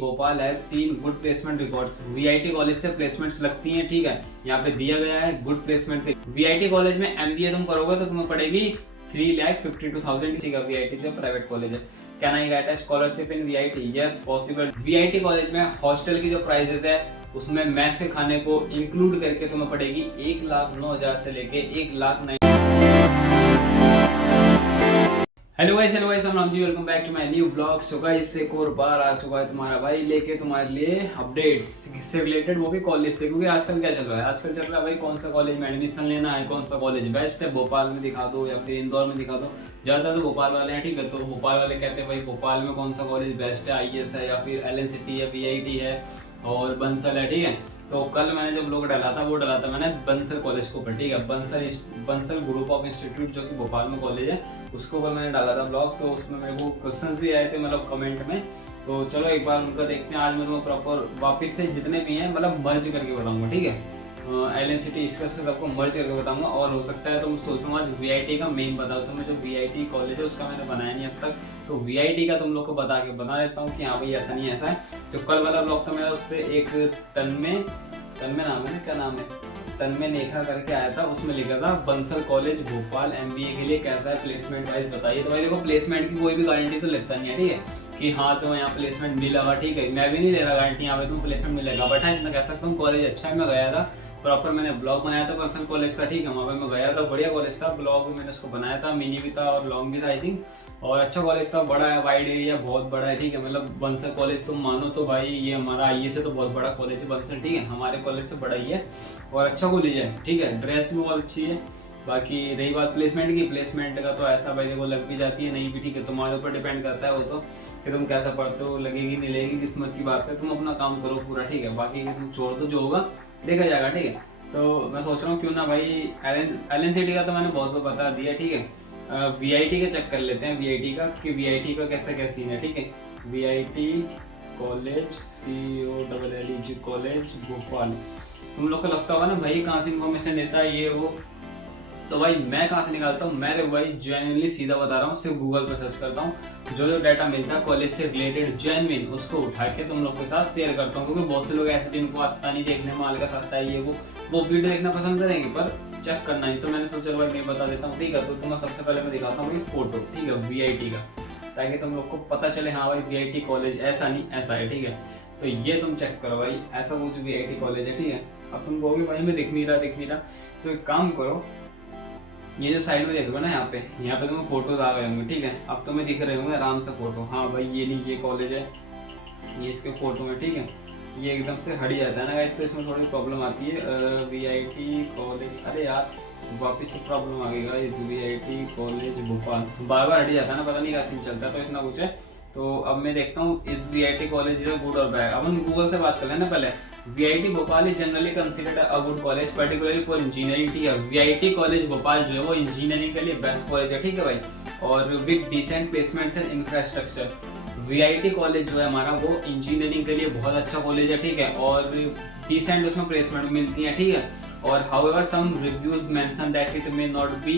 Bhopal has seen good placement records. VIT college से placements लगती हैं, ठीक है। यहाँ पे दिया गया है गुड प्लेसमेंट। वीआईटी कॉलेज में एमबीए तुम करोगे तो तुम्हें पड़ेगी 3,52,000, ठीक है। वीआईटी जो प्राइवेट कॉलेज है। Can I get a scholarship in VIT? Yes possible. VIT college में हॉस्टल की जो प्राइजेस है उसमें मैथ्स के खाने को इंक्लूड करके तुम्हें पड़ेगी 1,09,000 से लेके 1,09,000। हेलो गाइस, हम Ram ji, welcome back to my new blog. So guys एक और बार आ चुका है तुम्हारा भाई लेके तुम्हारे लिए अपडेट्स किससे रिलेटेड, वो भी कॉलेज से। क्योंकि आजकल क्या चल रहा है, आजकल चल रहा है भाई कौन सा कॉलेज में एडमिशन लेना है, कौन सा कॉलेज बेस्ट है। भोपाल में दिखा दो या फिर इंदौर में दिखा दो। ज़्यादा तो भोपाल वाले हैं, ठीक है। तो भोपाल वाले कहते हैं भाई भोपाल में कौन सा कॉलेज बेस्ट है, आईएएस है या फिर एलएनसिटी है, वीआईटी है और बंसल है, ठीक है। तो कल मैंने जब लोग डाला था वो डाला था मैंने बंसल कॉलेज के ऊपर, ठीक है। बंसल ग्रुप ऑफ इंस्टीट्यूट जो कि भोपाल में कॉलेज है उसके ऊपर मैंने डाला था ब्लॉग। तो उसमें मेरे को क्वेश्चंस भी आए थे मतलब कमेंट में। तो चलो एक बार उनका देखते हैं। आज मैं तुम्हें प्रॉपर वापस से जितने भी हैं मतलब मर्ज करके बताऊंगा, ठीक है। एलएनसिटी इसका सबको मर्ज करके बताऊंगा। और हो सकता है तो मैं सोचूंगा आज वीआईटी का मेन बताओ। तो मैं जो वीआईटी कॉलेज है उसका मैंने बनाया नहीं अब तक, तो वीआईटी का तुम लोग को बना देता हूँ कि हाँ भाई ऐसा नहीं ऐसा है। तो कल वाला ब्लॉग था मेरा, उस पर एक तन्मय नाम है, क्या नाम है, तन्मय नेखा करके आया था। उसमें लिखा था बंसल कॉलेज भोपाल एमबीए के लिए कैसा है प्लेसमेंट वाइज बताइए। तो भाई देखो प्लेसमेंट की कोई भी गारंटी तो लेता नहीं है, ठीक है, कि हाँ तो यहाँ प्लेसमेंट मिलेगा, ठीक है। मैं भी नहीं ले रहा गारंटी यहाँ पे तुम प्लेसमेंट मिलेगा, बट हाँ इतना कह सकता हूँ कॉलेज अच्छा है। मैं गया था प्रॉपर, मैंने ब्लॉग बनाया था बंसल कॉलेज का, ठीक है। वहाँ पे मैं गया था, बढ़िया कॉलेज था। ब्लॉग मैंने उसको बनाया था, मिनी भी था और लॉन्ग भी था आई थिंक। और अच्छा कॉलेज था, बड़ा है, वाइड एरिया बहुत बड़ा है, ठीक है। मतलब बंसल कॉलेज तुम मानो तो भाई ये हमारा आईए से तो बहुत बड़ा कॉलेज है बंसल, ठीक है। हमारे कॉलेज से बड़ा ही है और अच्छा कॉलेज है, ठीक है। ड्रेस भी बहुत अच्छी है। बाकी रही बात प्लेसमेंट की, प्लेसमेंट का तो ऐसा भाई देखो लग भी जाती है, नहीं भी, ठीक है। तुम्हारे ऊपर डिपेंड करता है वो तो, कि तुम कैसा पढ़ते हो, लगेगी नहीं लगेगी किस्मत की बात है। तुम अपना काम करो पूरा, ठीक है। बाकी तुम छोड़ दो, जो होगा देखा जाएगा, ठीक है। तो मैं सोच रहा हूँ क्यों ना भाई एलएनसिटी का तो मैंने बहुत बार बता दिया, ठीक है। वीआईटी का चेक कर लेते हैं, वीआईटी का कि वीआईटी का कैसा क्या सीन है, ठीक है। VIT college COLLEG college Bhopal. तुम लोग को लगता होगा ना भाई कहाँ से इन्फॉर्मेशन देता है ये वो, तो भाई मैं कहाँ से निकालता हूँ। मैं देखो भाई जेन्युइनली सीधा बता रहा हूँ, सिर्फ गूगल पर सर्च करता हूँ, जो डाटा मिलता है कॉलेज से रिलेटेड जेन्युइन उसको उठा के तुम लोग के साथ शेयर करता हूँ। क्योंकि बहुत से लोग ऐसे जिनको आता नहीं, देखने में अलग आता है ये वो वीडियो देखना पसंद करेंगे पर चेक करना नहीं। तो मैंने सोचा भाई मैं बता देता हूँ, ठीक है। तो तुम्हें सबसे पहले मैं दिखाता हूँ भाई फोटो, ठीक है, वीआईटी का, ताकि तुम लोग को पता चले हाँ भाई वीआईटी कॉलेज ऐसा नहीं ऐसा है, ठीक है। तो ये तुम चेक करो भाई, ऐसा कुछ वीआईटी कॉलेज है, ठीक है। अब तुम कहोगे भाई मैं दिख नहीं रहा, तो एक काम करो, ये जो साइड में देख रहे हो ना यहाँ पे तुम्हें फोटोज आ गए होंगे, ठीक है। अब तुम्हें दिख रहे होंगे आराम से फोटो, हाँ भाई ये नहीं, ये कॉलेज है, ये इसके फोटो में, ठीक है। ये एकदम से हट जाता है ना गाइस, तो इसमें थोड़ी प्रॉब्लम आती है। वीआईटी कॉलेज, अरे यार वापस से प्रॉब्लम आ गई गाइस। वीआईटी कॉलेज भोपाल बार बार हट जाता है ना, पता नहीं क्या सीन चलता है, तो इतना कुछ है। तो अब मैं देखता हूँ इस वीआईटी कॉलेज जो गुड और बैड। अब हम गूगल से बात कर लें ना पहले। VIT Bhopal is generally considered a good college particularly for engineering, ठीक है। वीआईटी कॉलेज भोपाल जो है वो इंजीनियरिंग के लिए बेस्ट कॉलेज है, ठीक है भाई। और with decent placements and infrastructure, VIT college जो है हमारा वो इंजीनियरिंग के लिए बहुत अच्छा कॉलेज है, ठीक है। और डिसेंट उसमें प्लेसमेंट मिलती है, ठीक है। और however some reviews mention that it may not be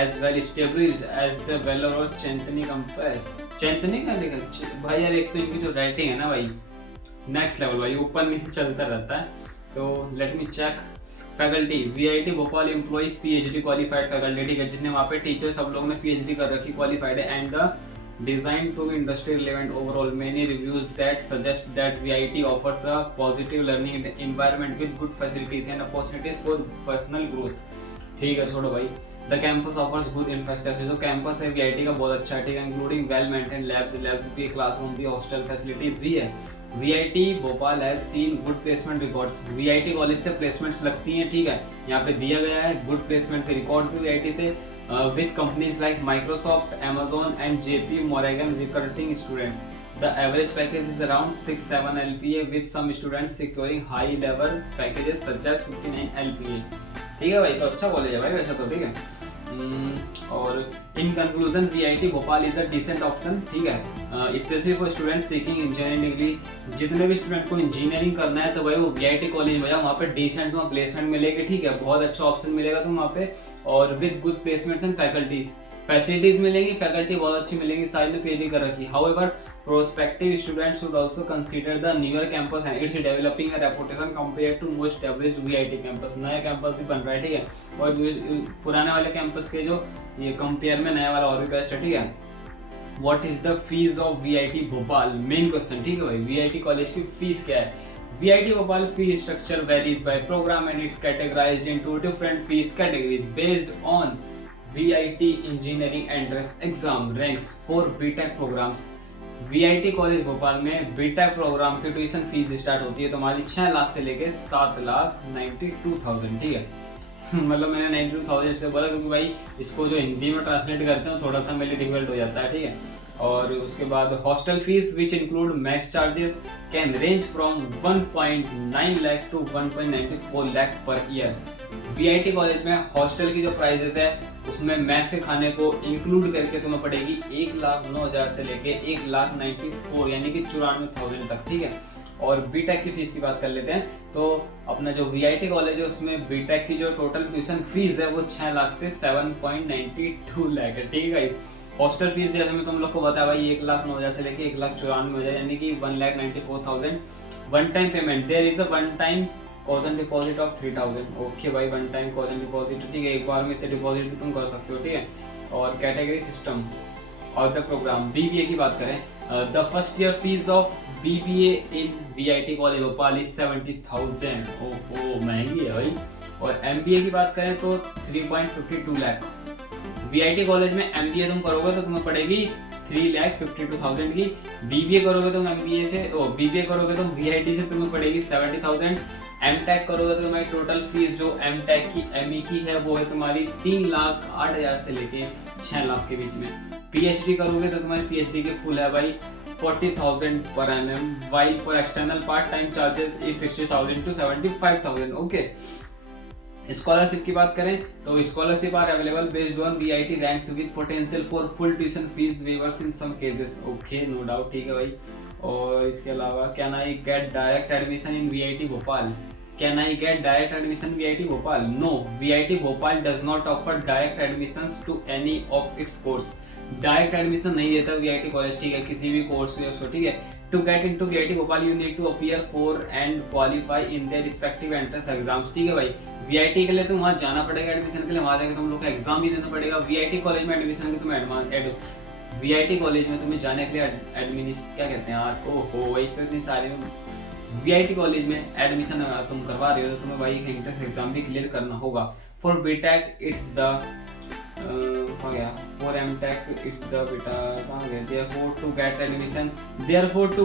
as well established as the Vellore और चैंतनी campus। चैंतनी का लिखा भाई यार, एक तो इनकी जो राइटिंग है ना भाई नेक्स्ट लेवल भाई, ऊपर नीचे चलता रहता है। तो let me check. Faculty, VIT Bhopal employs PhD qualified faculty, ठीक है। जितने वहाँ पे टीचर सब लोग ने PhD कर रखी, क्वालिफाइड है। And the designed to be industry relevant overall. Many reviews that suggest that VIT offers a positive learning environment with good facilities and opportunities for personal growth, ठीक है। छोड़ो भाई। The campus offers good infrastructure, जो campus है VIT का बहुत अच्छा है, ठीक है। इंक्लूडिंग वेल मेंटेन लैब्स भी, क्लासरूम भी, हॉस्टल फैसिलिटीज भी है। VIT Bhopal has seen good placement records. VIT college से प्लेसमेंट्स लगती हैं, ठीक है। यहाँ पे दिया गया है गुड प्लेसमेंट के रिकॉर्ड्स VIT से with companies like Microsoft, Amazon and JP Morgan recruiting students. The average package is around 6-7 LPA with some students securing high level packages such as 59 LPA, ठीक है भाई। तो अच्छा कॉलेज है भाई वैसा तो, ठीक है। और in conclusion VIT Bhopal is a decent option, ठीक है, specially for students seeking engineering degree. जितने भी स्टूडेंट को इंजीनियरिंग करना है तो भाई वो VIT कॉलेज में जाओ, वहाँ पे डिसेंट तुम्हें प्लेसमेंट मिलेगी, ठीक है। बहुत अच्छा ऑप्शन मिलेगा तुम वहाँ पे, और with good placements and faculties, facilities मिलेंगी, फैकल्टी बहुत अच्छी मिलेगी, साइड में PhD कर रखी। However Prospective students should also consider the newer campus and it's developing a reputation compared to most established VIT campus. नया कैंपस भी बन रहा है, ठीक है, और पुराने वाले कैंपस के जो ये कंपेयर में नया वाला और भी बेस्ट है, ठीक है। What is the fees of VIT Bhopal? Main question, ठीक है भाई, VIT कॉलेज की फीस क्या है? VIT Bhopal fee structure varies by program and it's categorized into different fees categories based on VIT engineering entrance exam ranks for BTech programs. VIT college Bhopal में BTech programme की tuition fees start होती है तुम्हारी 6 लाख से लेके 7,92,000, ठीक है। मतलब मैंने 92,000 से बोला क्योंकि भाई इसको जो हिंदी में ट्रांसलेट करते हैं थोड़ा सा मेरे लिए डिफिकल्ट हो जाता है, ठीक है। और उसके बाद hostel fees which include mess charges can range from 1.9 lakh to 1.94 lakh per year. VIT college में हॉस्टल की जो प्राइजेस है उसमें मैस के खाने को इंक्लूड करके तुम्हें पड़ेगी 1,09,000 से लेके 1,94,000 यानी कि 94,000 तक, ठीक है। और बीटेक की फीस की बात कर लेते हैं तो अपना जो VIT कॉलेज है उसमें बीटेक की जो टोटल ट्यूशन फीस है वो 6 लाख से 7.92 लाख है, ठीक है। इस हॉस्टल फीस जैसे मैं तुम लोग को बताया भाई 1,09,000 से लेके 1,94,000 यानी कि 1,94,000 one time payment. There is a one time caution deposit of 3,000। Okay भाई, वन टाइम कॉजन डिपॉजिट, ठीक है, एक बार में इतने डिपॉजिट भी तुम कर सकते हो, ठीक है। और कैटेगरी सिस्टम और द प्रोग्राम BBA की बात करें, the first year fees of BBA in VIT college Bhopal is 70,000। ओहो महंगी है भाई। और MBA की बात करें तो 3.52 लाख। VIT कॉलेज में MBA तुम करोगे तो तुम्हें पड़ेगी 3,52,000 की। BBA करोगे तुम MBA से BBA करोगे तुम VIT से तुम्हें पड़ेगी 70,000। MTech करोगे तो तुम्हारी टोटल फीस जो MTech की ME की है वो है तुम्हारी 3,08,000 से लेके 6 लाख के बीच में। PhD करोगे तो तुम्हारी PhD की फुल है भाई 40,000 पर annum, while for external part time charges is 60,000 to 75,000। Okay, scholarship की बात करें तो scholarship are available based on VIT ranks with potential for full tuition fee waivers in some cases. Okay, no doubt, ठीक है भाई। और इसके अलावा can I get direct admission in VIT Bhopal? Can I get direct admission VIT Bhopal? No, VIT Bhopal does not offer direct admissions to any of its course. Direct admission नहीं देता VIT college, ठीक है, किसी भी कोर्स में उसको, ठीक है। To get into VIT Bhopal you need to appear for and qualify in their respective entrance exams, ठीक है भाई। VIT के लिए तो वहाँ जाना पड़ेगा एडमिशन के लिए, वहाँ जाकर तुम लोग का एग्जाम भी देना पड़ेगा। VIT कॉलेज में एडमिशन के तुम्हें VIT कॉलेज में तुम्हें जाने के लिए क्या कहते हैं यार, ओहो वही तो इतनी सारी VIT कॉलेज में एडमिशन अगर तुम करवा रहे हो तो तुम्हें भाई एंट्रेंस एग्जाम भी क्लियर करना होगा। फॉर बीटेक इट्स द हो गया, फॉर MTech इट्स द बेटा कहाँ गया, therefore to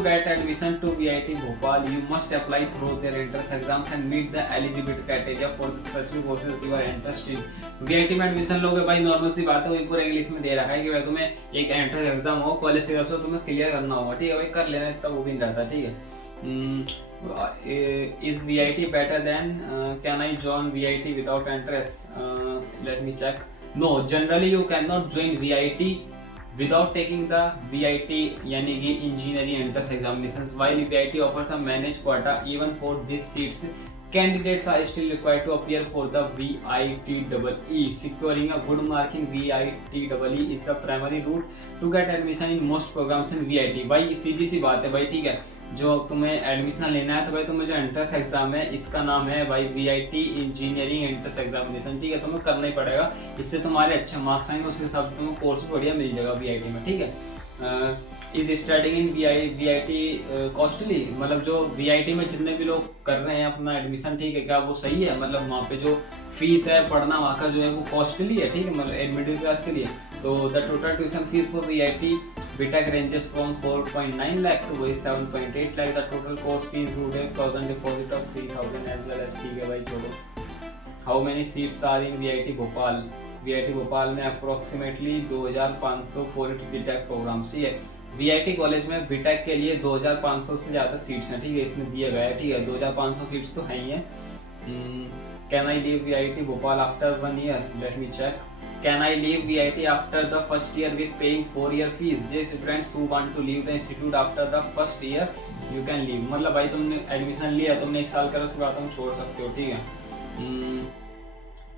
get admission to VIT Bhopal you must apply through their entrance exams and meet the eligibility criteria for the specific courses you are interested in। VIT में admission लोगे भाई, normal सी बात है, वही पूरा इंग्लिश में दे रखा है कि भाई तुम्हें एक एंट्रेंस एग्जाम हो कॉलेज की तरफ से तुम्हें क्लियर करना होगा, ठीक है भाई, कर लेना, इतना वो भी नहीं रहता, ठीक है। Is VIT better than can I join VIT without entrance? Let me check. No, generally you cannot join VIT without taking the VIT यानी कि engineering entrance examinations. While VIT offers a managed quota even for these seats, candidates are still required to appear for the VIT-EE. Securing a good mark in VIT-EE is the primary route to get admission in most programs in VIT. भाई सीधी सी बात है भाई, ठीक है, जो तुम्हें admission लेना है तो भाई तुम्हें जो एंट्रेंस एग्जाम है इसका नाम है भाई VIT इंजीनियरिंग एंट्रेंस एग्जामिनेशन, ठीक है, तुम्हें करना ही पड़ेगा। इससे तुम्हारे अच्छे मार्क्स आएंगे, उसके हिसाब से तुम्हें कोर्स भी बढ़िया मिल जाएगा VIT में, ठीक है। Is studying in VIT costly? मतलब जो VIT में जितने भी लोग कर रहे हैं अपना एडमिशन, ठीक है, क्या वो सही है? मतलब वहाँ पे जो फीस है पढ़ना वहाँ का जो है वो कॉस्टली है, ठीक है, मतलब मिडिल क्लास के लिए। तो the total tuition fees for VIT BTech ranges from 4.9 lakh to 7.8 lakh. The total course fee included 1,000 deposit of 3,000 as well as, ठीक है भाई छोड़ो। How many seats are in VIT Bhopal? VIT Bhopal में approximately 2,500 for its BTech programmes, ठीक है। VIT college में BTech के लिए 2,500 से ज़्यादा सीट्स हैं, ठीक है, इसमें दिया गया है, ठीक है, 2,500 सीट्स तो हैं ही हैं। Can I leave VIT Bhopal after 1 year? Let me check. Can I leave VIT after the first year with paying 4-year fees? The students who want to leave the institute after the first year, you can leave. मतलब भाई तुमने admission लिया, तुमने 1 साल करा, उसके बाद तुम छोड़ सकते हो, ठीक है।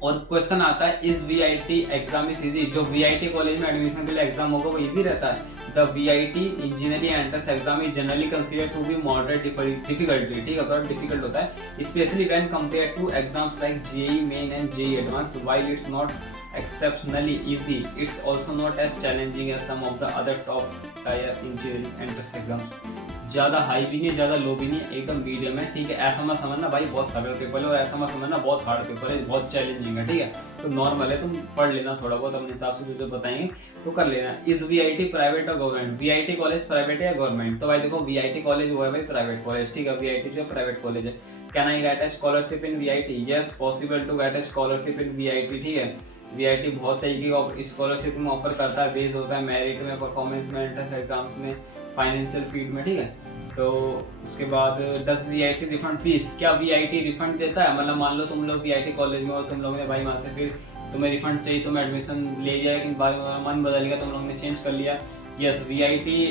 और क्वेश्चन आता है is VIT exam is easy, जो वीआईटी कॉलेज में एडमिशन के लिए एग्जाम होगा वो इजी रहता है। The VIT engineering entrance exam is generally considered to be moderate difficulty, ठीक है, थोड़ा डिफिकल्ट होता है, specially when compared to exams like JEE Main and JEE Advance. While it's not exceptionally easy, it's also not as challenging as some of the other top tier engineering entrance exams। ज़्यादा high भी नहीं, ज़्यादा लो भी नहीं, एकदम medium है, ठीक है। ऐसा मत समझना भाई बहुत सरल पेपर है, और ऐसा मत समझना बहुत हार्ड पेपर है, बहुत चैलेंजिंग है, ठीक है। तो नॉर्मल है, तुम पढ़ लेना थोड़ा बहुत अपने हिसाब से, जो बताएंगे तो कर लेना। इस वीआईटी प्राइवेट और गवर्नमेंट, वीआईटी कॉलेज प्राइवेट है या गवर्नमेंट? तो भाई देखो वीआईटी कॉलेज वो है भाई प्राइवेट कॉलेज, ठीक है, वीआईटी जो प्राइवेट कॉलेज है। Can I gate a scholarship in VIT? Yes, possible to get a scholarship in VIT, ठीक है। वीआईटी बहुत तरीके की स्कॉलरशिप में ऑफर करता है, बेस होता है मेरिट में, परफॉर्मेंस में, एंट्रेंस एग्जाम्स में, फाइनेंशियल फील्ड में, ठीक है। तो उसके बाद डज वीआईटी रिफंड फीस? क्या वीआईटी रिफंड देता है? मतलब मान लो तुम लोग वीआईटी कॉलेज में हो, तुम लोगों ने भाई वहाँ से फिर तुम्हें रिफंड चाहिए, तुम्हें एडमिशन ले लिया, लेकिन बाद में मन बदल गया, तुम लोगों ने चेंज कर लिया। Yes, VIT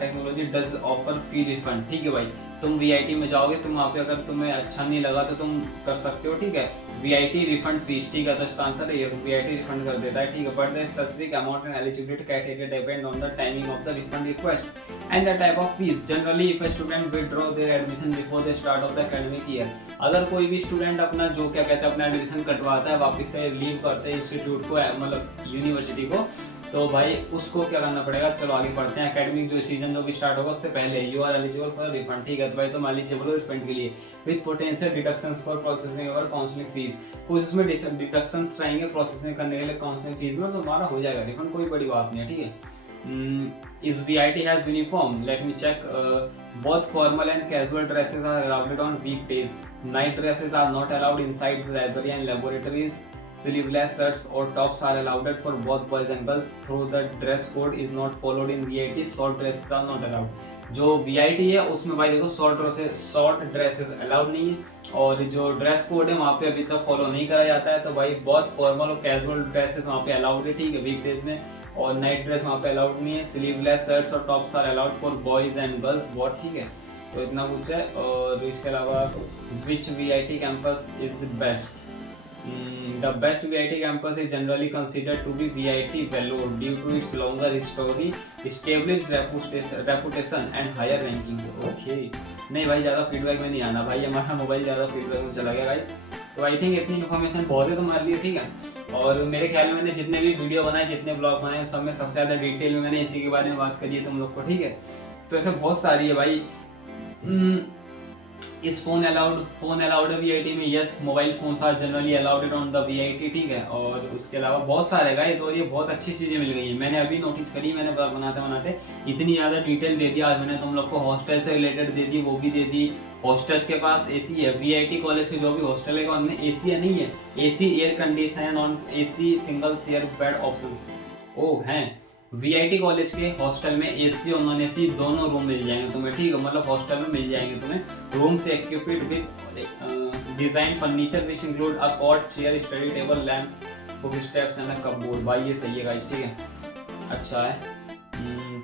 technology does offer fee refund, ठीक है भाई। तुम वीआईटी में जाओगे, तुम वहाँ पे अगर तुम्हें अच्छा नहीं लगा तो तुम कर सकते हो, ठीक है। वीआईटी रिफंड फीस, ठीक है, तो इसका आंसर है ये, वीआईटी रिफंड कर देता है, ठीक है। But the specific amount and eligibility criteria depend on the timing of the refund request and the type of fees. Generally if a student withdraw there admission before the start of the academic year, अगर कोई भी student अपना जो क्या कहते हैं अपना admission कटवाता है, वापस से लीव करते हैं इंस्टीट्यूट को, मतलब यूनिवर्सिटी को, तो भाई उसको क्या करना पड़ेगा? चलो आगे पढ़ते हैं। एकेडमिक जो सीजन जो भी स्टार्ट होगा उससे पहले you are eligible for refund, ठीक है। तो भाई तुम एलिजिबल हो रिफंड के लिए with potential deductions for processing और काउंसलिंग फीस। कुछ उसमें डिडक्शंस रहेंगे प्रोसेसिंग करने के लिए काउंसलिंग फीस में, तो हमारा हो जाएगा रिफंड, कोई बड़ी बात नहीं है, ठीक है। Is VIT has uniform? Let me check. Both formal and casual dresses are allowed on weekdays. Night dresses are not allowed inside the library and laboratories. Sleeveless shirts or tops are allowed for both boys and girls. Though the dress code is not followed in VIT, short dresses are not allowed. जो VIT है उसमें भाई देखो short dresses allowed नहीं है, और जो dress code है वहाँ पे अभी तक फॉलो नहीं करा जाता है। तो भाई बहुत फॉर्मल और कैजुअल ड्रेसेस वहाँ पे अलाउड है, ठीक है, वीकडेज में, और नाइट ड्रेस वहाँ पे अलाउड नहीं है। स्लीवलेस शर्ट्स और tops are allowed for boys and girls, बहुत, ठीक है। तो इतना कुछ है। और इसके अलावा विच VIT campus is best? The best VIT campus is generally considered to be VIT Vellore due to its longer history, established reputation and higher rankings. Okay, नहीं भाई ज़्यादा फीडबैक में नहीं आना भाई, हमारा मोबाइल ज़्यादा फीडबैक में चला गया गाइस। तो आई थिंक इतनी इन्फॉर्मेशन बहुत है तुम्हारे लिए, ठीक है। और मेरे ख्याल में मैंने जितने भी वीडियो बनाए, जितने ब्लॉग बनाए, सब में सबसे ज़्यादा डिटेल में मैंने इसी के बारे में बात करी है तुम लोग को, ठीक है। तो ऐसे बहुत सारी है भाई। इस फोन अलाउड है VIT में? Yes, mobile phones are generally allowed on the VIT, ठीक है। और उसके अलावा बहुत सारे गाइस, और ये बहुत अच्छी चीज़ें मिल गई हैं, मैंने अभी नोटिस करी, मैंने बनाते इतनी ज़्यादा डिटेल दे दिया आज मैंने तुम लोग को, हॉस्टल से रिलेटेड दे दी, वो भी दे दी। हॉस्टल्स के पास AC है, VIT कॉलेज के जो भी हॉस्टल है उनमें AC है, नहीं है AC, एयर कंडीशन है, non AC single share bed options ओ हैं। VIT कॉलेज के हॉस्टल में AC और नॉन AC दोनों रूम मिल जाएंगे तुम्हें, ठीक है, मतलब हॉस्टल में मिल जाएंगे तुम्हें रूम से equipped with design furniture which include a cot, chair, study table, lamp, book steps and a cupboard. भाई ये सही है गाइस, ठीक है, अच्छा है।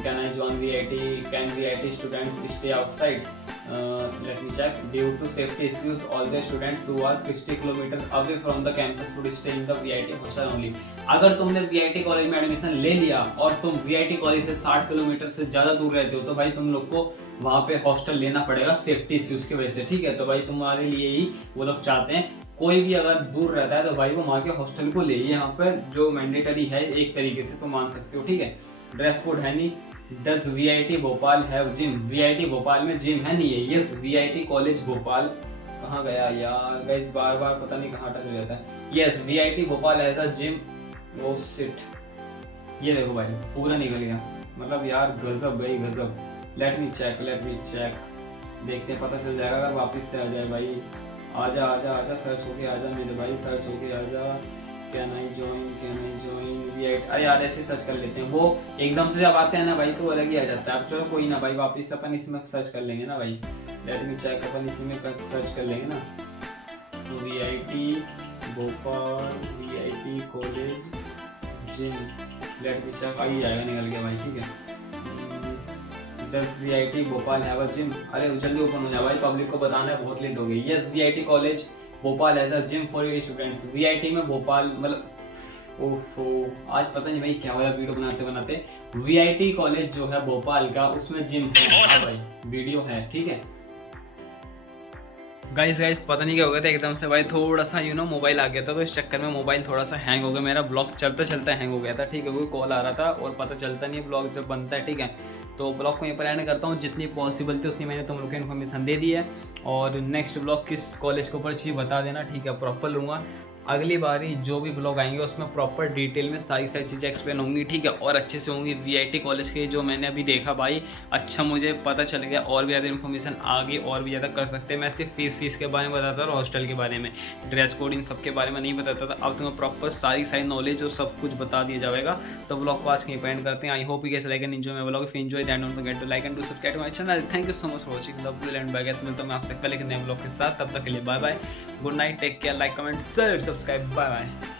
Can I join VIT? Can VIT students stay outside? Let me check. Due to safety issues, all the students who are 60 kilometers away from the campus would stay in the VIT hostel only. अगर तुमने VIT college में admission ले लिया और तुम VIT college से 60 kilometre से ज़्यादा दूर रहते हो, तो भाई तुम लोग को वहाँ पे हॉस्टल लेना पड़ेगा सेफ्टी इश्यूज की वजह से, ठीक है। तो भाई तुम्हारे लिए ही वो लोग चाहते हैं, कोई भी अगर दूर रहता है तो भाई वो वहाँ के हॉस्टल को ले, यहाँ पर जो मैंडेटरी है एक तरीके से तुम मान सकते हो, ठीक है। ड्रेस कोड है नहीं। Does VIT Bhopal have gym? VIT Bhopal में जिम है नहीं है। यस, VIT कॉलेज भोपाल कहाँ गया यार गाइस, बार बार पता नहीं कहाँ टच हो जाता है। Yes, VIT Bhopal has a gym. Oh shit, ये देखो भाई पूरा निकल गया, मतलब यार गजब भाई गजब। लेट मी चेक, देखते हैं, पता चल जाएगा अगर वापस से आ जाए भाई। आजा आजा आजा, सर्च होके आजा मेरे भाई, सर्च होके आजा। Can I join VIT? अरे यार ऐसे सर्च कर लेते हैं, वो एकदम से जब आते हैं ना भाई तो अलग ही आ जाता है। अब चलो कोई ना भाई, वापस अपन इसमें सर्च कर लेंगे ना भाई। लेट मी चेक, अपन इसी में सर्च कर लेंगे ना। तो VIT Bhopal, VIT college gym, let me check, आ ही जाएगा, निकल गया भाई, ठीक है। Does VIT Bhopal have a gym? अरे जल्दी ओपन हो जाए भाई, पब्लिक को बताना है, बहुत लेट हो गई। Yes, VIT college Bhopal has a gym for your students. VIT में भोपाल, मतलब ओफो आज पता नहीं भाई क्या वाला वीडियो बनाते बनाते। वीआईटी कॉलेज जो है भोपाल का, उसमें जिम है। हाँ भाई वीडियो है, ठीक है। गाइस पता नहीं क्या हो गया था एकदम से भाई, थोड़ा सा मोबाइल आ गया था, तो इस चक्कर में मोबाइल थोड़ा सा हैंग हो गया मेरा। ब्लॉग चलता चलता हैंग हो गया था, ठीक है। कोई कॉल आ रहा था और पता चलता नहीं ब्लॉग जब बनता है, ठीक है। तो ब्लॉग को यहीं पर एंड करता हूँ। जितनी पॉसिबल थी उतनी मैंने तुम लोग को इन्फॉर्मेशन दे दी है। और नेक्स्ट ब्लॉग किस कॉलेज के ऊपर चाहिए बता देना, ठीक है। प्रॉपर लूँगा। अगली बारी जो भी ब्लॉग आएंगे उसमें प्रॉपर डिटेल में सारी चीज़ें एक्सप्लेन होंगी, ठीक है। और अच्छे से होंगी। वीआईटी कॉलेज के जो मैंने अभी देखा भाई, अच्छा मुझे पता चल गया। और भी ज़्यादा इन्फॉर्मेशन आगे और भी ज़्यादा कर सकते हैं। मैं सिर्फ फीस के बारे में बताता था और हॉस्टल के बारे में, ड्रेस कोड, इन सब के बारे में नहीं बताता था। अब तुम्हें प्रॉपर सारी नॉलेज और सब कुछ बता दिया जाएगा। तो ब्लॉग को आज कहीं पेंड करते हैं। I hope you guys like and enjoy my blog. If you enjoy that don't forget to like and to subscribe to my channel. Thank you so much for watching, love you and bye guys. मिलता हूं मैं आपसे कल एक नए blog के साथ। तब तक के लिए bye bye, good night, take care, like comment share subscribe, bye bye.